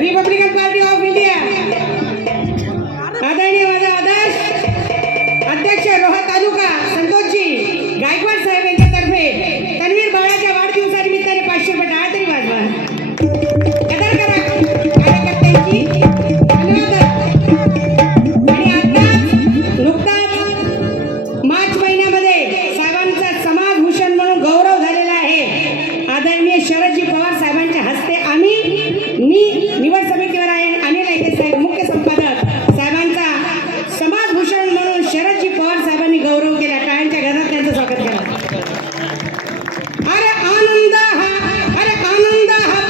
Republican party of India आदरणीय माझा आदर्श अध्यक्ष रोहा तालुका संतोषजी गायकवाड साहेब यांच्यातर्फे तन्वीर बाळाच्या वाढदिवसानिमित्ताने 500 रुपये टाळा तरी वाजवा. कदर करा कार्यकर्त्यांची. आणि आताच नुकताच मार्च महिन्यामध्ये साहेबांचा समाजभूषण म्हणून गौरव झालेला आहे. आदरणीय शरदजी पवार साहेबांच्या हस्ते मी निवड समितीवर आहे अनिल ऐके साहेब मुख्य संपादक साहेबांचा समाजभूषण म्हणून शरदजी पवार साहेबांनी गौरव केला. टाळ्यांच्या घरात त्यांचं स्वागत करा. अरे आनंद हा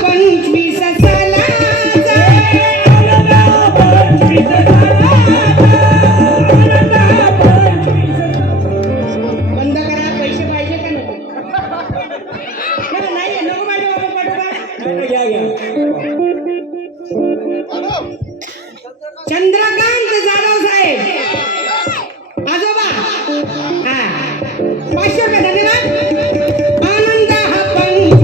25 सालाचा. बंद करा. पैसे पाहिजे का नको? नाही नको माझ्या बाबा पाठवा. चंद्रकांत जाधव साहेब आजोबा 500 रुपये धन्यवाद. आनंद हा 25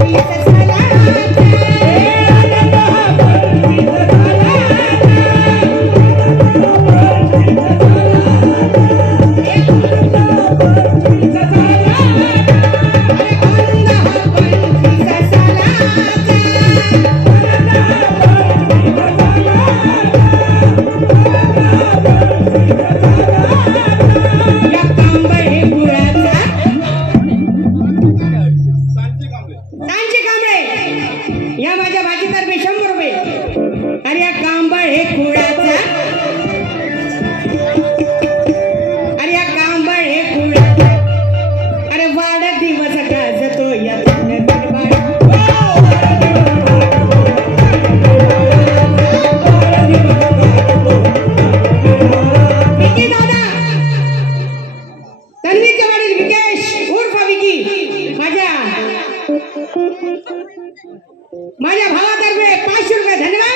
या माझ्या भाजीतर्फे 100 रुपये. अरे या कांबळ हे कुळाचा. अरे या कांबळ हे कुळाचा. अरे वाढ दिवस गाजतो या विकी दादा तन्वीचे वडील विकेश उर्फ विकी माझ्या भावातर्फे 500 रुपये धन्यवाद.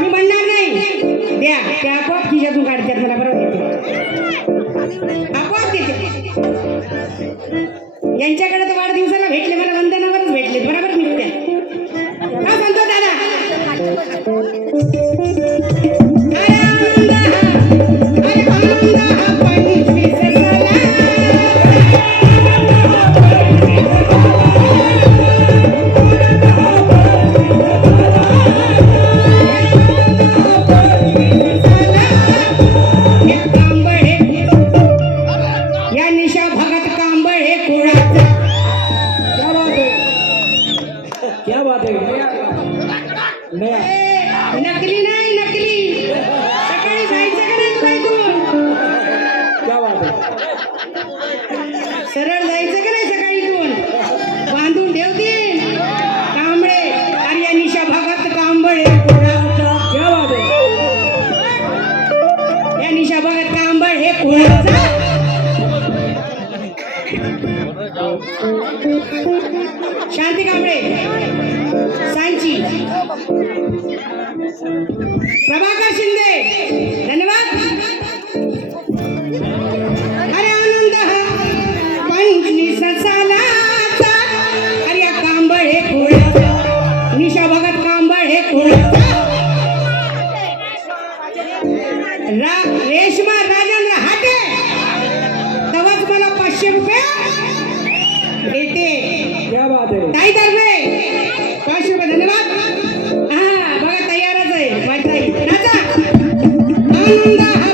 मी म्हणणार नाही द्या त्या आपोआप खिशातून काढतात मला बरोबर आपोआप देते. यांच्याकडे तर वाढदिवसाला भेटले मला वंदनावरच भेटले बरोबर मिळते. हा म्हणतो दादा नकली नाही नकली. सकाळी जायचं का नाही तुला इथून? सरळ जायचं का नाही सकाळी इथून? बांधून ठेवतील कांबळे. अरे या निशा भागात कांबळे या निशा भागात कांबळ हे कुणाचा. शांती कांबळे सांची प्रभाकर शिंदे धन्यवाद. अरे आनंद हा 25 सालाचा. अरे या कांबळ हे कुणाचा. निशा भगत कांबळ हे कुणाचा. रेशमा राजेंद्र हाटे तवाच मला 500 रुपये देते. क्या बात है. ताईतर्फे 500 रुपये धन्यवाद. हा बघा तयारच आहे माझी ताई. नाचा आनंद हा